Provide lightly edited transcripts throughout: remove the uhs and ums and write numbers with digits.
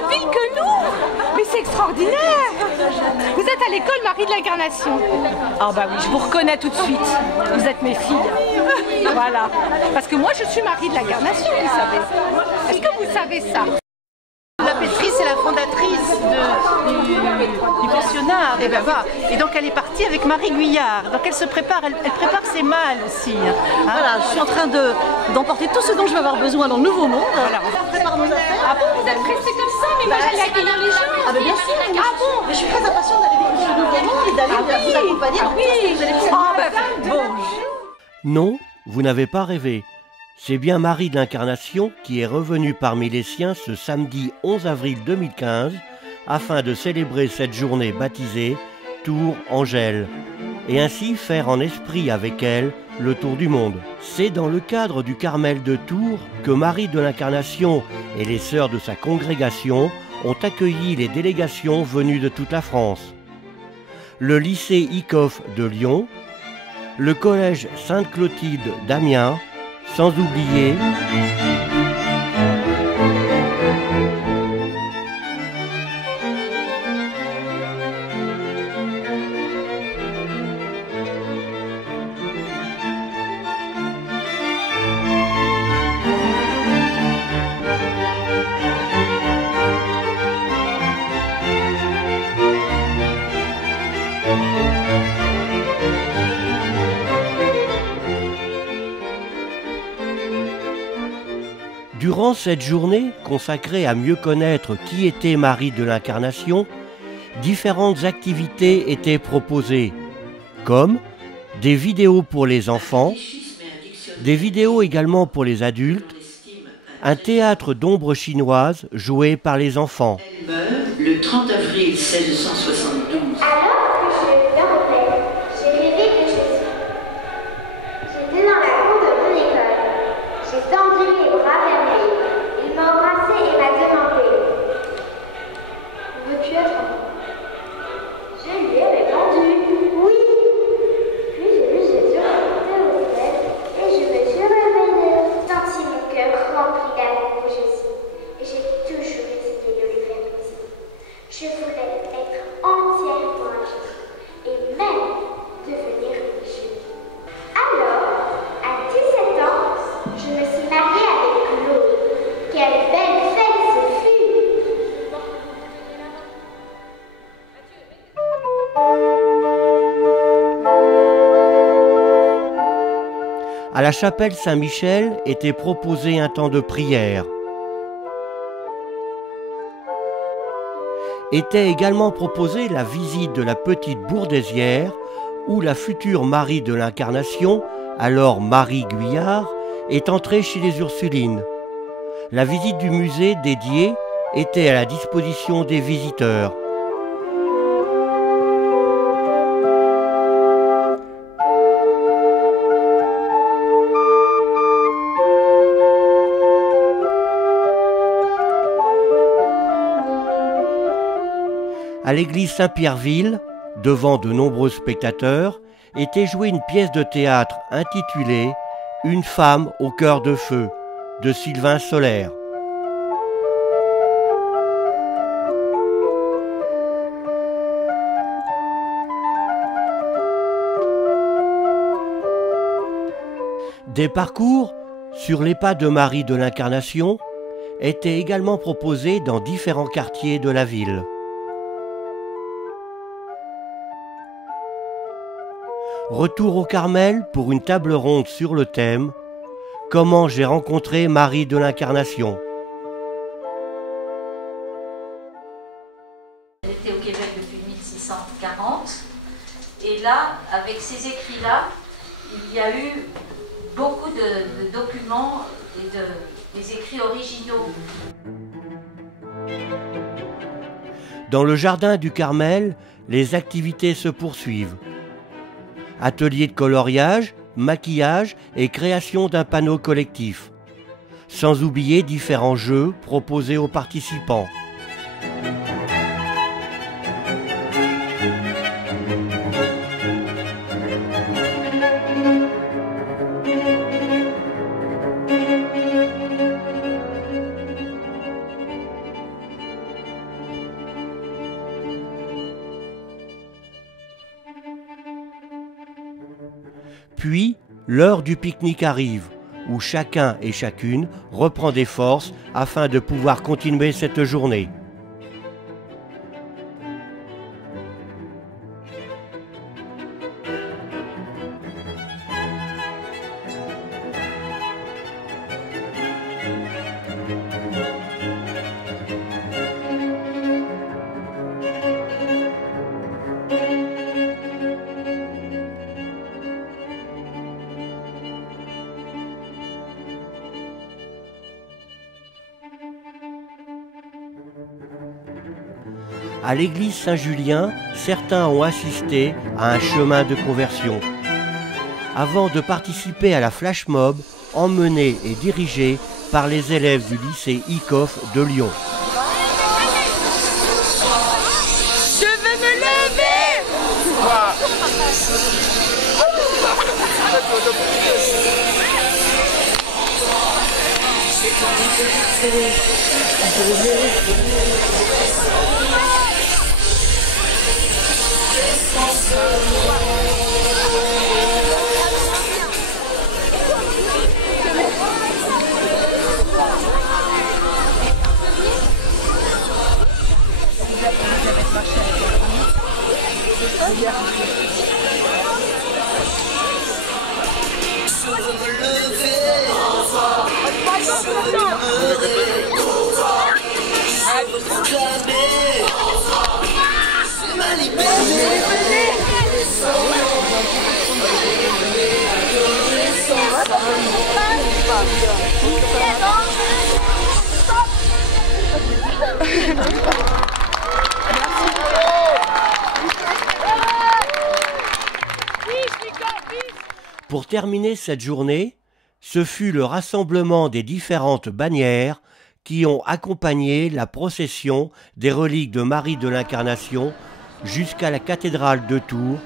même ville que nous. Mais c'est extraordinaire. Vous êtes à l'école Marie de l'Incarnation. Ah bah oui, je vous reconnais tout de suite. Vous êtes mes filles. Voilà. Parce que moi, je suis Marie de l'Incarnation, vous savez. Est-ce que vous savez ça? La Pétrie, c'est la fondatrice du pensionnat. Et, ben, voilà. Et donc elle est partie avec Marie Guyard. Donc elle se prépare, elle prépare ses mâles aussi. Hein. Voilà, je suis en train d'emporter tout ce dont je vais avoir besoin dans le nouveau monde. Voilà. On prépare nos affaires. Ah bon, vous êtes pressés comme ça? Mais moi, j'allais accueillir les gens. Ah ben bien sûr. Ah bon? Mais je suis très impatiente d'aller découvrir ce nouveau monde et d'aller vous accompagner dans tout ce que vous allez faire. Ah ben, bon. Non, vous n'avez pas rêvé. C'est bien Marie de l'Incarnation qui est revenue parmi les siens ce samedi 11 avril 2015 afin de célébrer cette journée baptisée Tours-Angèle et ainsi faire en esprit avec elle le tour du monde. C'est dans le cadre du Carmel de Tours que Marie de l'Incarnation et les sœurs de sa congrégation ont accueilli les délégations venues de toute la France. Le lycée Icoffe de Lyon, le collège Sainte-Clotilde d'Amiens, sans oublier Durant cette journée consacrée à mieux connaître qui était Marie de l'Incarnation, différentes activités étaient proposées, comme des vidéos pour les enfants, des vidéos également pour les adultes, un théâtre d'ombres chinoises joué par les enfants. Elle meurt le 30 avril 1672. Je voulais être entièrement à Jésus et même devenir religieuse. Alors, à 17 ans, je me suis mariée avec Claude. Quelle belle fête ce fut! À la chapelle Saint-Michel était proposé un temps de prière. Était également proposée la visite de la petite Bourdésière où la future Marie de l'Incarnation, alors Marie Guyard, est entrée chez les Ursulines. La visite du musée dédié était à la disposition des visiteurs. À l'église Saint-Pierreville, devant de nombreux spectateurs, était jouée une pièce de théâtre intitulée « Une femme au cœur de feu » de Sylvain Solaire. Des parcours sur les pas de Marie de l'Incarnation étaient également proposés dans différents quartiers de la ville. Retour au Carmel pour une table ronde sur le thème « Comment j'ai rencontré Marie de l'Incarnation ». Elle était au Québec depuis 1640 et là, avec ces écrits-là, il y a eu beaucoup de documents et des écrits originaux. Dans le jardin du Carmel, les activités se poursuivent. Atelier de coloriage, maquillage et création d'un panneau collectif. Sans oublier différents jeux proposés aux participants. Puis, l'heure du pique-nique arrive, où chacun et chacune reprend des forces afin de pouvoir continuer cette journée. À l'église Saint-Julien, certains ont assisté à un chemin de conversion. Avant de participer à la flash mob, emmenée et dirigée par les élèves du lycée ICOF de Lyon. Je veux me lever! Pour terminer cette journée, ce fut le rassemblement des différentes bannières qui ont accompagné la procession des reliques de Marie de l'Incarnation jusqu'à la cathédrale de Tours,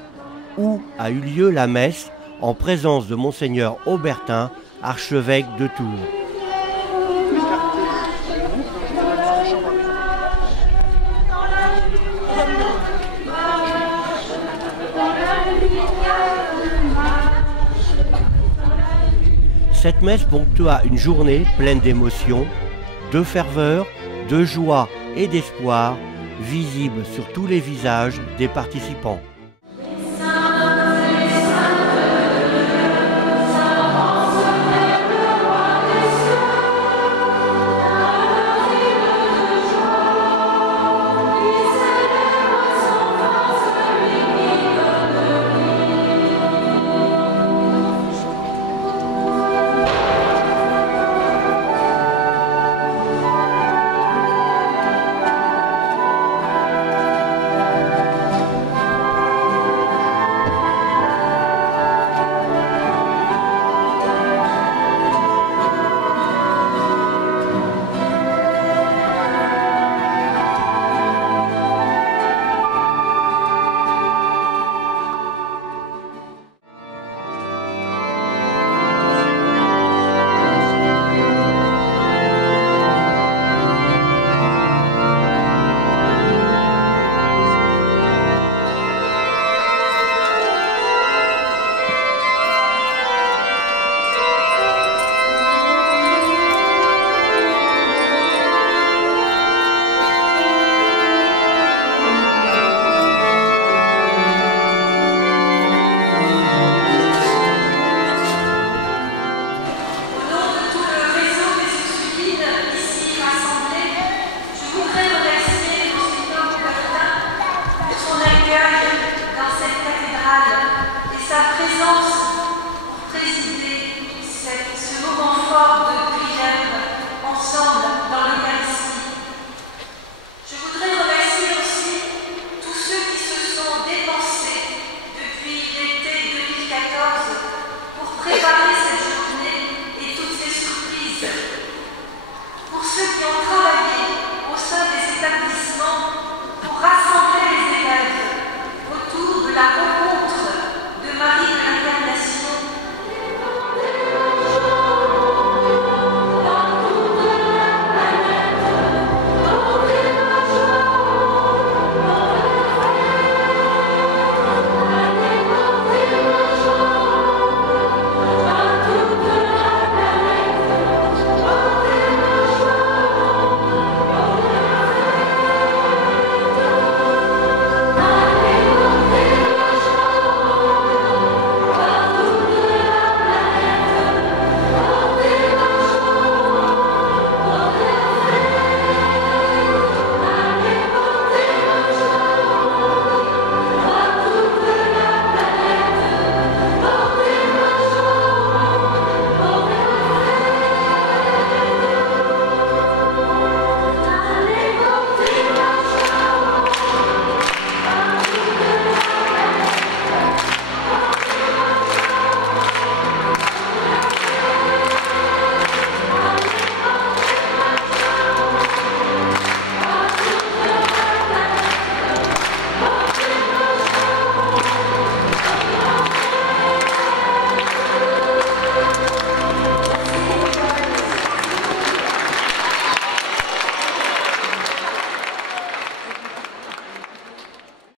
où a eu lieu la messe en présence de Monseigneur Aubertin, archevêque de Tours. Cette messe ponctua une journée pleine d'émotions, de ferveur, de joie et d'espoir, visible sur tous les visages des participants.